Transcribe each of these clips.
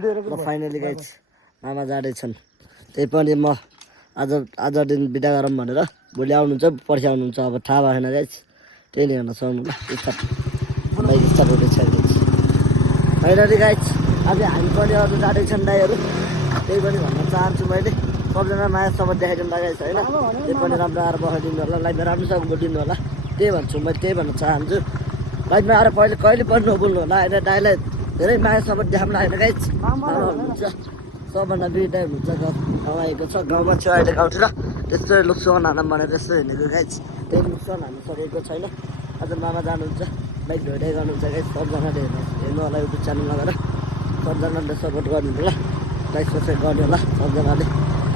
ल finally guys मामा जाँदैछन् त्यही पनि म आज दिन बिदा गरौँ भनेर भोलि आउनुहुन्छ पर्सि आउनुहुन्छ अब थाहा भएन गाइज त्यही नै हेर्न सक्नु बाइक स्टार्ट हुँदैछ गाइज फाइनली गाइज आज हामी पनि अरू जाँदैछन् दाइहरू त्यही पनि भन्न चाहन्छु मैले सबजना माया सबत देखाइदिनु लगाएको छ होइन त्यही पनि राम्रो आएर बसाइदिनु होला लाइफमा राम्रोसँग बोलिदिनु होला त्यही भन्छु म त्यही भन्न चाहन्छु लाइफमा आएर कहिले पनि नबोल्नु होला होइन दाइलाई धेरै माया सबत देखाउनु होइन गाइज हुनुहुन्छ सबभन्दा बिदा हुनुहुन्छ गाउँ आएको छ गाउँमा छु अहिले गाउँतिर त्यस्तो लुक्सोन हानौँ भनेर त्यस्तो हिँडेको गाइज त्यही लुक्सोन हान्नु सकेको छैन आज मामा जानुहुन्छ बाइक ढोइढाइ गर्नुहुन्छ गाइज सबजनाले हेर्नु होला युट्युब च्यानल लगाएर सबजनाले सपोर्ट गर्नु होला लाइक सब्सक्राइब गर्नु होला सबजनाले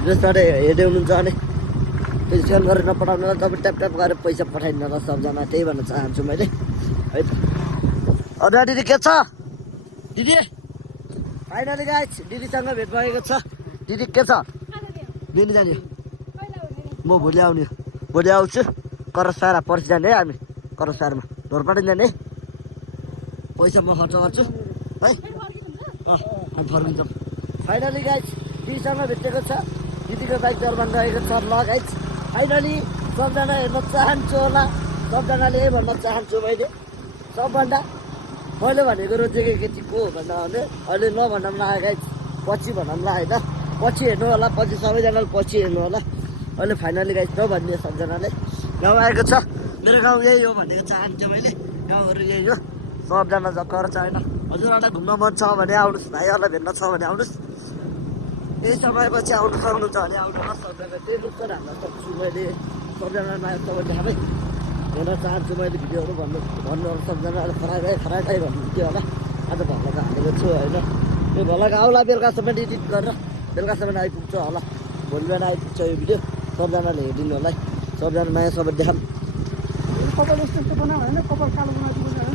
जसरी हेर्दै हुनुहुन्छ भने त्यो सेयर गरेर नपठाउनु होला तपाईँ ट्याप ट्याप गरेर पैसा पठाइदिनु होला सबजना त्यही भन्न चाहन्छु मैले है त अरू दिदी के छ दिदी फाइनली गाइज दिदीसँग भेट भएको छ दिदी के छ दिदी जाने म भोलि आउने भोलि आउँछु करसार पर्सि जाने है हामी करसारमा ढोरपाटी जाने पैसा म खर्च गर्छु है हामी फर्किन्छौँ फाइनली गाइज दिदीसँग भेटेको छ दिदीको बाइक जर्मन रहेको छ ल गाइज फाइनली सबजना हेर्न चाहन्छु होला सबजनाले यही भन्न चाहन्छु मैले सबभन्दा मैले भनेको रोजेको केटी को भन्दा भने अहिले नभन्दा पनि लाग्यो गाइज पछि भन्दा पनि लाग्यो होइन पछि हेर्नु होला पछि सबैजनाले पछि हेर्नु होला अहिले फाइनली गाइज नभनिदियो सबजनाले गाउँ आएको छ मेरो गाउँ यही हो भनेको चाहन्छु मैले गाउँहरू यही हो सबजना जग्गाहरू छ होइन हजुरहरूलाई घुम्न मन छ भने आउनुहोस् भाइहरूलाई भेट्न छ भने आउनुहोस् यही समयपछि आउनु सक्नुहुन्छ भने आउनु होला सबजना त्यही लुक्छ हाल्न सक्छु मैले सबजना माया तपाईँ देखाएँ हेर्न चाहन्छु मैले भिडियोहरू भन्नु सबजनाले खराइ भन्नुहुन्थ्यो होला आज भलक हालेको छु होइन यो भलक आउला बेलुकासम्म एडिट गरेर बेलुकासम्म आइपुग्छ होला भोलि बिहान आइपुग्छ यो भिडियो सबजनाले हेरिदिनु होला सबजना माया सबै देखाऊँ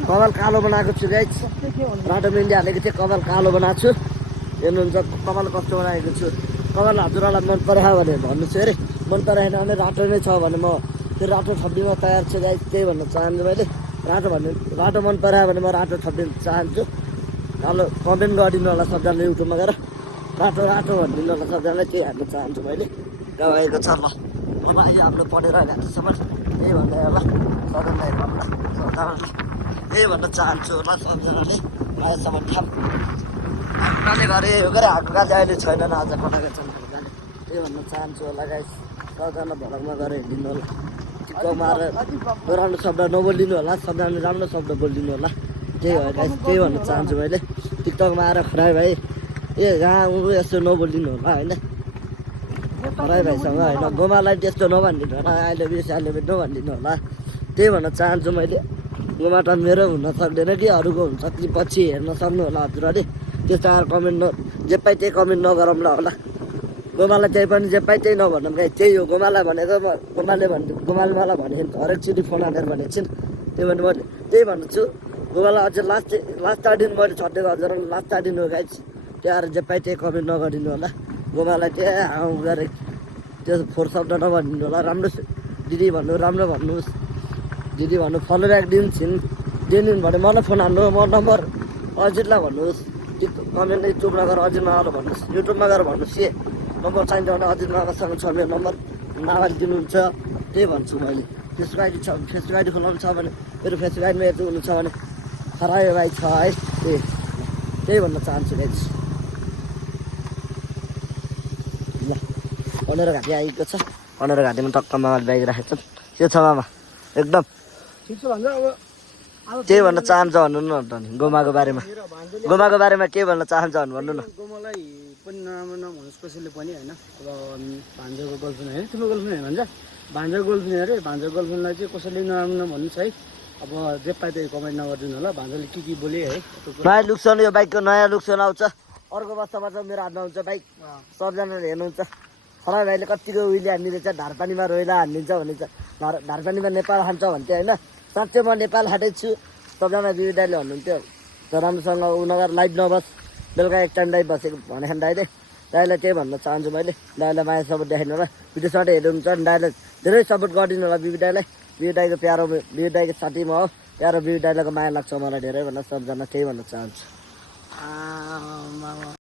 कपाल कालो बनाएको छु गाइज रातो मेहन्दी हालेको थिएँ कपाल कालो बनाएको छु हेर्नुहुन्छ कपाल कस्तो बनाएको छु कपाल हजुरहरूलाई मन परायो भने भन्नुहोस् अरे मन पराएन भने रातो नै छ भने म त्यो रातो थप्पीमा तयार छु गाइज त्यही भन्न चाहन्छु मैले रातो मन परायो भने म रातो थप्पिन चाहन्छु कालो कमेन्ट गरिदिनु होला सबजनाले युट्युबमा गएर रातो रातो भनिदिनु होला सबजनालाई त्यही हाल्न चाहन्छु मैले गाउँ आएको छ ल अब अहिले हाम्रो पढेर आइरहेको छ यही भन्दै होला सबजनालाई सबजनाले यही भन्न चाहन्छु होला सबजनाले आएसम्म थाप नानी घर यही हो गरे हाम्रो गाडी अहिले छैन आज पठाएको छन् जाने त्यही भन्न चाहन्छु होला गाइस सबजना भलकमा गएर हेरिदिनु होला टिकटकमा आएर नराम्रो शब्द नबोलिदिनु होला सबजनाले राम्रो शब्द बोलिदिनु होला त्यही हो गाइस त्यही भन्न चाहन्छु मैले टिकटकमा आएर खराइ भाइ ए जहाँ यस्तो नबोलिदिनु होला होइन खराइ भाइसँग होइन गोमालाई त्यस्तो नभनिदिनु होला अहिले नभनिदिनु होला त्यही भन्न चाहन्छु मैले गोमा त मेरो हुन सक्दैन कि अरूको हुन्छ कि पछि हेर्न सक्नु होला हजुरहरूले त्यस्तो आएर कमेन्ट जे पाइ त्यही कमेन्ट नगरौँला होला गोमालाई त्यही पनि जे पाइ त्यही नभनौँ गाई त्यही हो गोमालाई भनेको गोमाले मलाई भनेको हरेकचोटि फोन हालेर भनेको छु त्यही भने मैले त्यही भन्छु गोमालाई अझै लास्ट दिन मैले छड्डेको हजुरलाई लास्ट दिन हो गाई त्यो आएर जे पाइ त्यही कमेन्ट नगरिदिनु होला गोमालाई त्यही आउँ गरे त्यो फोहोर शब्द नभनिदिनु होला राम्रो दिदी भन्नु राम्रो भन्नुहोस् दिदी भन्नु फलो ब्याक दिनु भने मलाई फोन हाल्नु म नम्बर अजितलाई भन्नुहोस् कमेन्ट युट्युब नगर अजित मामालाई भन्नुहोस् युट्युबमा गएर भन्नुहोस् नम्बर चाहिन्छ भने अजित मामासँग छ मेरो नम्बर मामाले दिनुहुन्छ त्यही भन्छु मैले फेसबुक आइडी छ फेसबुक आइडी खोलाउनु छ भने मेरो फेसबुक आइडीमा हेर्नु हुनु छ भने खरायो भाइ छ है त्यही भन्न चाहन्छु गाइज ल पन्ध्र घाँटी आएको छ पन्ध्र घाँटीमा टक्क मामाले बाइक राखेको छ त्यो छ मामा एकदम के भन्न चाहन्छ भन्नु न त गोमाको बारेमा के भन्न चाहन्छ भन्नु न गोमालाई पनि नराम्रो नभनुहोस् कसैले पनि होइन अब भान्जाको गर्लफ्रेन्ड होइन तिम्रो गर्लफ्रेन्ड भन्छ भान्जाको गर्लफ्रेन्ड अरे भान्जाको गर्लफ्रेन्डलाई चाहिँ कसैले नराम्रो नभन्नुहोस् है अब जे पाइ त्यही कमेन्ट नगरिदिनु होला भान्जाले के बोले है नयाँ लुक्सन यो बाइकको नयाँ लुक्सन आउँछ अर्को वर्षमा चाहिँ मेरो हातमा हुन्छ बाइक सबजनाले हेर्नुहुन्छ खरा भाइले कतिको उहिले हानिदिन्छ ढारपानीमा रोइला हानिदिन्छ भनिन्छ ढारपानीमा नेपाल खान्छ भन्थ्यो होइन साँच्चै म नेपाल खाँदै छु सबजना दिदी दाइले भन्नुहुन्थ्यो राम्रोसँग उनीहरू लाइभ नबस् बेलुका एक टाइम लाइभ बसेको भनेको दाइले दाइलाई त्यही भन्न चाहन्छु मैले दाइलाई माया सपोर्ट देखाइदिनु होला भिडियो सर्ट हेर्नुहुन्छ भने दाइलाई धेरै सपोर्ट गरिदिनु होला बिबी दाइलाई बिबी दाइको प्यारो बिबी दाइको साथी म हो प्यारो बिबी दाइलाको माया लाग्छ मलाई धेरै भनेर सबजना त्यही भन्न चाहन्छु